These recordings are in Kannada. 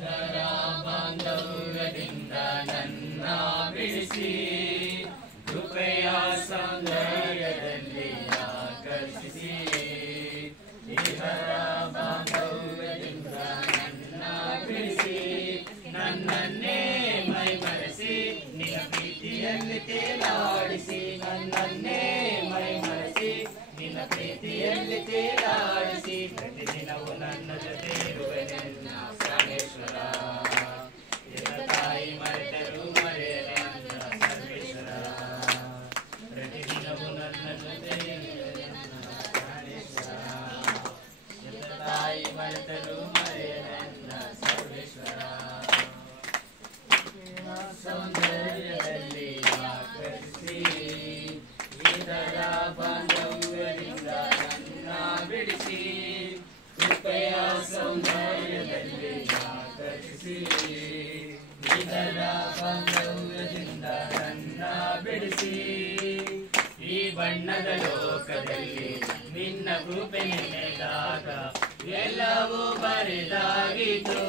ಇದರ ಬಾಂಧವ್ಯದಿಂದ ನನ್ನ ಬಿಡಿಸಿ ಕೃಪೆಯ ಸೌಂದರ್ಯದಲ್ಲಿ ಆಕರ್ಷಿಸಿ ಇದರ ಬಾಂಧವ್ಯದಿಂದ ನನ್ನ ಬಿಡಿಸಿ ನನ್ನನ್ನೇ ಮೈಮರೆಸಿ ನಿನ್ನ ಪ್ರೀತಿಯಲ್ಲಿ ತೇಲಾಡಿಸಿ ನನ್ನನ್ನೇ ಮೈಮರೆಸಿ ನಿನ್ನ ಪ್ರೀತಿಯಲ್ಲಿ ತೇಲಾಡಿಸಿ ಪ್ರತಿದಿನವೂ ನನ್ನ ಜೊತೆ ಇರುವೆನೆನ್ನ ಸರ್ವೇಶ್ವರ ಎನ್ನ ತಾಯಿ ಮರೆತರೂ ಮರೆಯಲೆ ನನ್ನ ಸರ್ವೇಶ್ವರ ಪ್ರತಿದಿನವೂ ನನ್ನ ಜೊತೆ ಇರುವೆನೆನ್ನ ಸರ್ವೇಶ್ವರ ಎನ್ನ ತಾಯಿ ಮರೆತರೂ ಮರೆಯಲೆ ನನ್ನ ಸರ್ವೇಶ್ವರ ಸೌಂದರ್ಯದಲ್ಲಿ ಆಕರ್ಷಿಸಿ ಇದರ ಬಾಂಧವ್ಯದಿಂದ ನನ್ನ ಬಿಡಿಸಿ ಕೃಪೆಯ ಸೌಂದರ್ಯದಲ್ಲಿ ಆಕರ್ಷಿಸಿ ಇದರ ಬಾಂಧವ್ಯದಿಂದ ನನ್ನ ಬಿಡಿಸಿ ಈ ಬಣ್ಣದ ಲೋಕದಲ್ಲಿ ನಿನ್ನ ಕೃಪೆ ನೆನೆದಾಗ ಎಲ್ಲವೂ ಬರಿದಾಗಿತು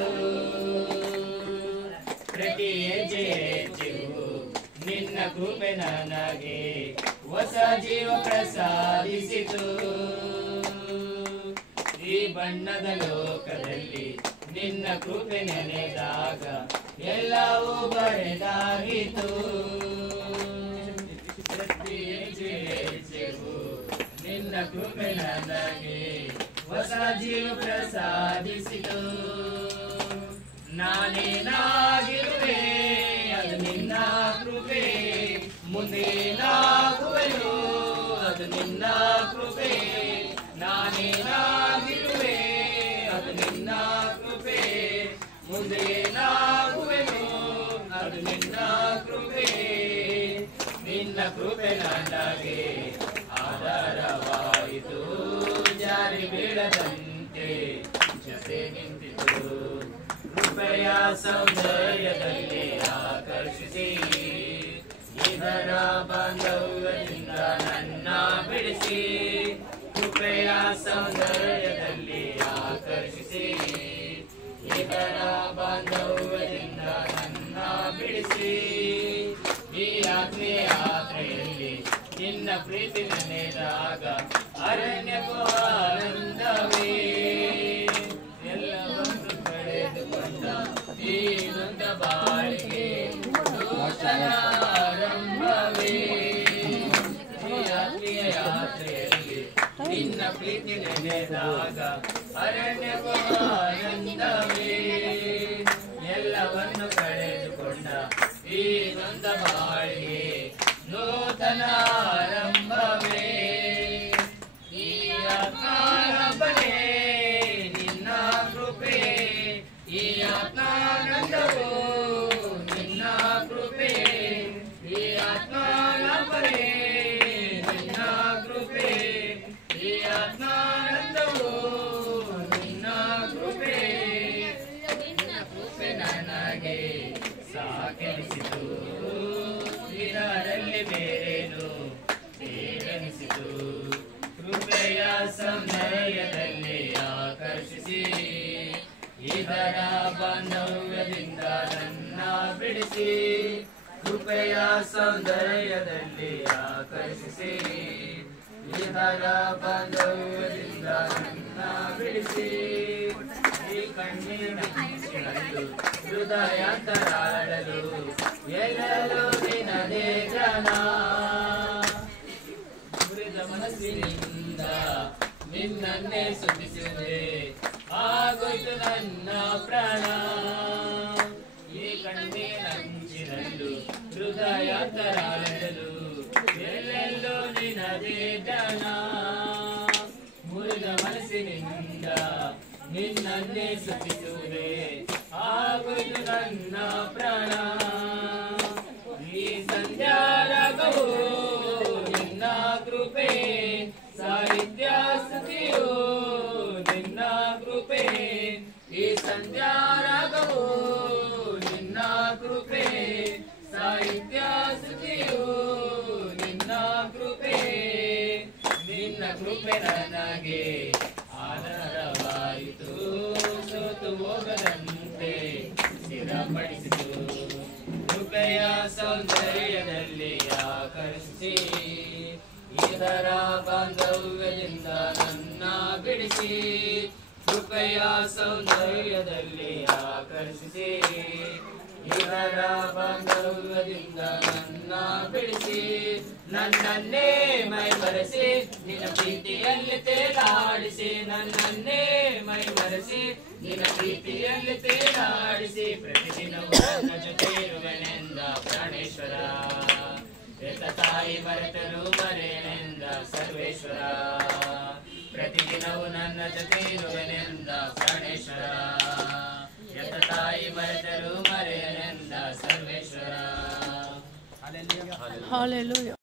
ಪ್ರತಿ ಹೆಜ್ಜೆ ಹೆಜ್ಜೆಗೂ ನಿನ್ನ ಕೃಪೆ ನನಗೆ ಹೊಸ ಜೀವ ಪ್ರಸಾದಿಸಿತು ಈ ಬಣ್ಣದ ಲೋಕದಲ್ಲಿ ನಿನ್ನ ಕೃಪೆ ನೆನೆದಾಗ ಎಲ್ಲವೂ ಬರೆದಾಗಿತು ಪ್ರತಿ ಹೆಜ್ಜೆ ಹೆಜ್ಜೆಗೂ ನಿನ್ನ ಕೃಪೆ ನನಗೆ ಹೊಸ ಜೀವ ಪ್ರಸಾದಿಸಿತು ನಾನೇನಾಗಿರುವೆ ಅದು ನಿನ್ನ ಕೃಪೆ ಮುಂದೇನಾಗುವೆನು ಅದು ನಿನ್ನ ಕೃಪೆ ನಾನೇನಾಗಿರುವೆ ಅದು ನಿನ್ನ ಕೃಪೆ ಮುಂದೇನಾಗುವೆನು ಅದು ನಿನ್ನ ಕೃಪೆ ನಿನ್ನ ಕೃಪೆ ನನಗೆ ಆಧಾರವಾಯಿತು ಜಾರಿ ಬೀಳದಂತೆ ಜೊತೆ ನಿಂತಿತು ಕೃಪೆಯ ಸೌಂದರ್ಯದಲ್ಲಿ ಆಕರ್ಷಿಸಿ ಇದರ ಬಾಂಧವ್ಯದಿಂದ ನನ್ನ ಬಿಡಿಸಿ ಕೃಪೆಯ ಸೌಂದರ್ಯದಲ್ಲಿ ಆಕರ್ಷಿಸಿ ಇದರ ಬಾಂಧವ್ಯದಿಂದ ನನ್ನ ಬಿಡಿಸಿ ಈ ಯಾತ್ರೆಯಲ್ಲಿ ನಿನ್ನ ಪ್ರೀತಿ ನೆನೆದಾಗ ಅರಣ್ಯಕ್ಕೂ ಆನಂದವೇ ಎಲ್ಲವನ್ನು ಕಳೆದುಕೊಂಡ ಈ ನೊಂದ ಬಾಳಿಗೆ ನೂತನ ಆರಂಭವೇ ಈ ಆತ್ಮೀಯ ಯಾತ್ರೆಯಲ್ಲಿ ನಿನ್ನ ಪ್ರೀತಿ ನೆನೆದಾಗ ಅರಣ್ಯಕ್ಕೂ ಆನಂದವೇ ಎಲ್ಲವನ್ನು ಕಳೆದುಕೊಂಡ ಈ ನೊಂದ ಬಾಳಿಗೆ ನೂತನ ಆರಂಭವೇ ಈ ಆತ್ಮಾರಂಭವೇ ನಿನ್ನ ಕೃಪೆ ಈ ಆತ್ಮಾನಂದವೋ ನಿನ್ನ ಕೃಪೆ ಈ ಆತ್ಮಾರಂಭವೇ ನಿನ್ನ ಕೃಪೆ ಈ ಆತ್ಮಾನಂದವೋ ನಿನ್ನ ಕೃಪೆ ನಿನ್ನ ಕೃಪೆ ನನಗೆ ಸಾಕೆನಿಸಿತು ಇದರಲ್ಲಿ ಬೇರೇನು ಬೇರೆನಿಸಿತು ಕೃಪೆಯ ಸೌಂದರ್ಯದಲ್ಲಿ ಆಕರ್ಷಿಸಿ ಇದರ ಬಾಂಧವ್ಯದಿಂದ ನನ್ನ ಬಿಡಿಸಿ ಕೃಪೆಯ ಸೌಂದರ್ಯದಲ್ಲಿ ಆಕರ್ಷಿಸಿ ಇದರ ಬಾಂಧವ್ಯದಿಂದ ನನ್ನ ಬಿಡಿಸಿ ಈ ಕಣ್ಣೀರ ಮುಚ್ಚಿಡಲು ಹೃದಯಾಂತರಾಳಲು ಎಲ್ಲರೂ ನಿನ್ನದೇ ಜ್ಞಾನ ಮುರಿದ ಮನಸ್ಸಿನಿಂದ ನಿನ್ನನ್ನೇ ಸುತ್ತಿಸುವೆ ಆಗೋಯ್ತು ನನ್ನ ಪ್ರಾಣ ಈ ಕಣ್ಣೀರಂಚಿನಲ್ಲೂ ಹೃದಯಾಂತರಾಳಲು ಎಲ್ಲೆಲ್ಲೂ ನಿನ್ನದೇ ಜ್ಞಾನ ಮುರಿದ ಮನಸ್ಸಿನಿಂದ ನಿನ್ನನ್ನೇ ಸುತ್ತಿಸುವೆ ಆಗೋಯ್ತು ನನ್ನ ಪ್ರಾಣ ಈ ಸಂಧ್ಯಾರಾಗವು ನಿನ್ನ ಕೃಪೆ ಸಾಹಿತ್ಯ ಸ್ತುತಿಯು ನಿನ್ನ ಕೃಪೆ ಈ ಸಂಧ್ಯಾರಾಗವು ನಿನ್ನ ಕೃಪೆ ಸಾಹಿತ್ಯ ಸ್ತುತಿಯು ನಿನ್ನ ಕೃಪೆ ನಿನ್ನ ಕೃಪೆ ನನಗೆ ಆಧಾರವಾಯಿತು ಸೋತು ಹೋಗದಂತೆ ಬಲಪಡಿಸಿತು. ಕೃಪೆಯ ಸೌಂದರ್ಯದಲ್ಲಿ ಆಕರ್ಷಿಸಿ ಇದರ ಬಾಂಧವ್ಯದಿಂದ ನನ್ನ ಬಿಡಿಸಿ. ಕೃಪೆಯ ಸೌಂದರ್ಯದಲ್ಲಿ ಆಕರ್ಷಿಸಿ ಇದರ ಬಾಂಧವ್ಯದಿಂದ ನನ್ನ ಬಿಡಿಸಿ. ನನ್ನನ್ನೇ ಮೈಮರೆಸಿ ನಿನ್ನ ಪ್ರೀತಿಯಲ್ಲಿ ತೇಲಾಡಿಸಿ. ನನ್ನನ್ನೇ ಮೈಮರೆಸಿ ನಿನ್ನ ಪ್ರೀತಿಯಲ್ಲಿ ತೇಲಾಡಿಸಿ. ಪ್ರತಿದಿನವೂ ನನ್ನ ಜೊತೆ ಇರುವೆನೆಂದ ಪ್ರಾಣೇಶ್ವರ. ಎತ್ತ ತಾಯಿ ಮರೆತರು ಮರೆಯನೆಂದ ಸರ್ವೇಶ್ವರ. ಪ್ರತಿದಿನವೂ ನನ್ನ ಜೊತೆ ಇರುವೆನೆಂದ ಪ್ರಾಣೇಶ್ವರ. ಎತ್ತ ತಾಯಿ ಮರೆತರು ಮರೆಯನೆಂದ ಸರ್ವೇಶ್ವರ. Hallelujah.